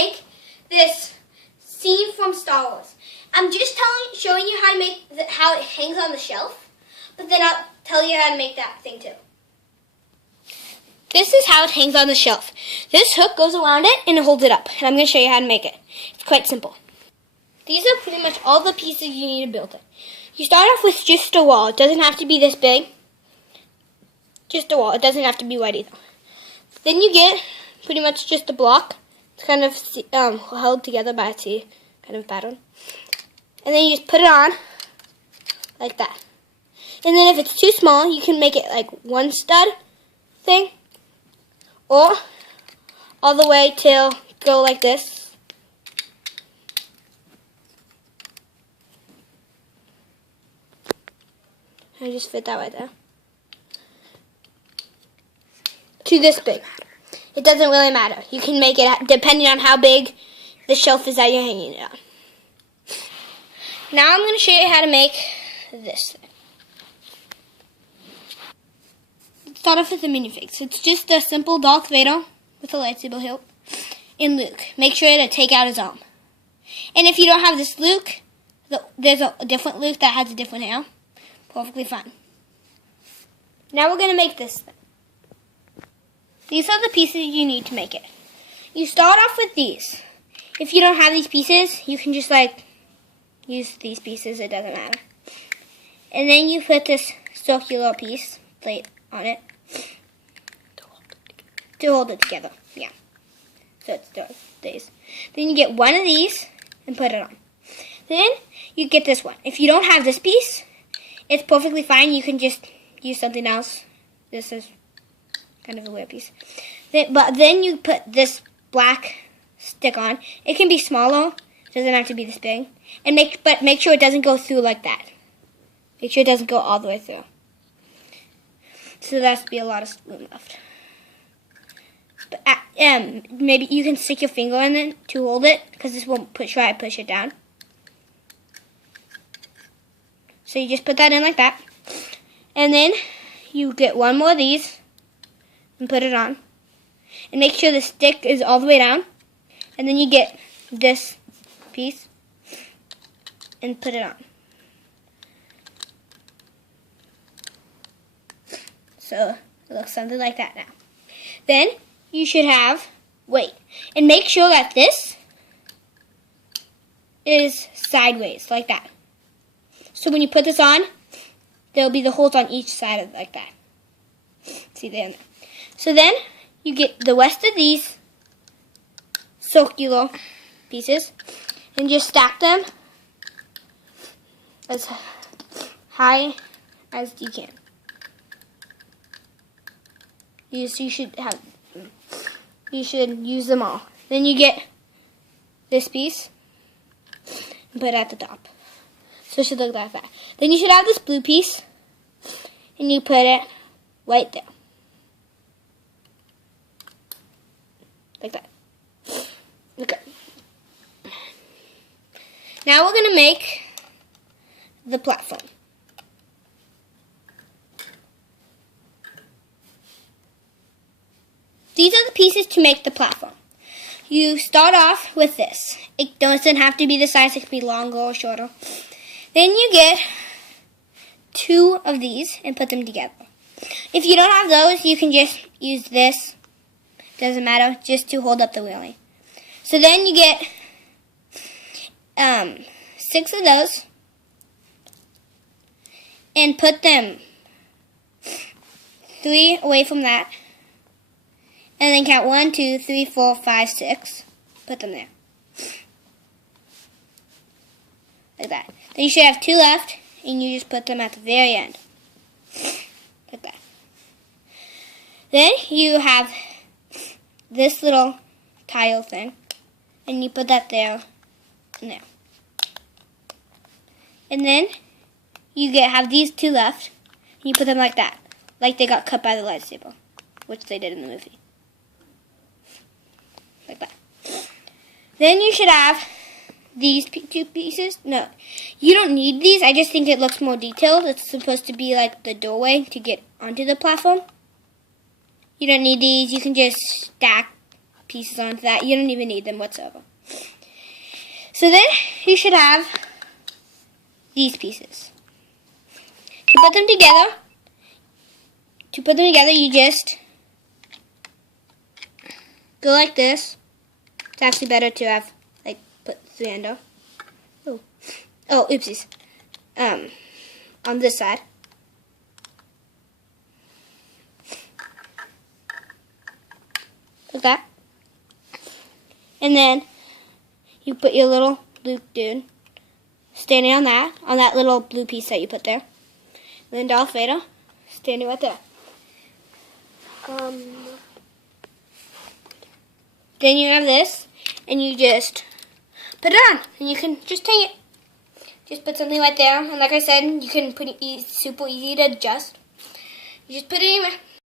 make this scene from Star Wars. I'm just showing you how to make how it hangs on the shelf, but then I'll tell you how to make that thing too. This is how it hangs on the shelf. This hook goes around it and it holds it up, and I'm going to show you how to make it. It's quite simple. These are pretty much all the pieces you need to build it. You start off with just a wall. It doesn't have to be this big. Just a wall. It doesn't have to be wide either. Then you get pretty much just a block. It's kind of held together by a T kind of pattern. And then you just put it on like that. And then if it's too small, you can make it like one stud thing. Or all the way till go like this. I just fit that right there. To this big. It doesn't really matter. You can make it depending on how big the shelf is that you're hanging it on. Now I'm going to show you how to make this thing. Let's start off with the minifigs. It's just a simple Darth Vader with a lightsaber hilt and Luke. Make sure to take out his arm. And if you don't have this Luke, there's a different Luke that has a different hair. Perfectly fine. Now we're going to make this thing. These are the pieces you need to make it. You start off with these. If you don't have these pieces, you can just use these pieces. It doesn't matter. And then you put this circular plate on it to hold it together. Yeah. So it's these. Then you get one of these and put it on. Then you get this one. If you don't have this piece, it's perfectly fine. You can just use something else. This is kind of a weird piece. But then you put this black stick on. It can be smaller. It doesn't have to be this big. And make sure it doesn't go through like that. Make sure it doesn't go all the way through. So there has to be a lot of room left. But maybe you can stick your finger in it to hold it, because this won't try to push it down. So you just put that in like that. And then you get one more of these and put it on. And make sure the stick is all the way down. And then you get this piece and put it on. So it looks something like that now. Then you should have, and make sure that this is sideways like that. So when you put this on, there'll be the holes on each side of like that. See there. So then you get the rest of these circular pieces and just stack them as high as you can. You should use them all. Then you get this piece and put it at the top. So it should look like that. Then you should have this blue piece, and you put it right there. Like that. Okay. Now we're going to make the platform. These are the pieces to make the platform. You start off with this. It doesn't have to be the size. It can be longer or shorter. Then you get two of these and put them together. If you don't have those, you can just use this. Doesn't matter, just to hold up the wheelie. So then you get 6 of those and put them 3 away from that. And then count 1, 2, 3, 4, 5, 6. Put them there. Like that. Then you should have 2 left, and you just put them at the very end. Like that. Then you have this little tile thing, and you put that there and there. And then you have these 2 left, and you put them like that. Like they got cut by the lightsaber, which they did in the movie. Like that. Then you should have these 2 pieces. No, you don't need these. I just think it looks more detailed. It's supposed to be like the doorway to get onto the platform. You don't need these. You can just stack pieces onto that. You don't even need them whatsoever. So then you should have these pieces. To put them together, you just go like this. It's actually better to have, like, put the end on. Oh, oopsies. On this side. Like that. And then you put your little blue dude standing on that little blue piece that you put there. And then Darth Vader standing right there. Then you have this, and you just put it on, and you can just hang it. Just put something right there, and like I said, you can put it super easy to adjust. You just put it anywhere.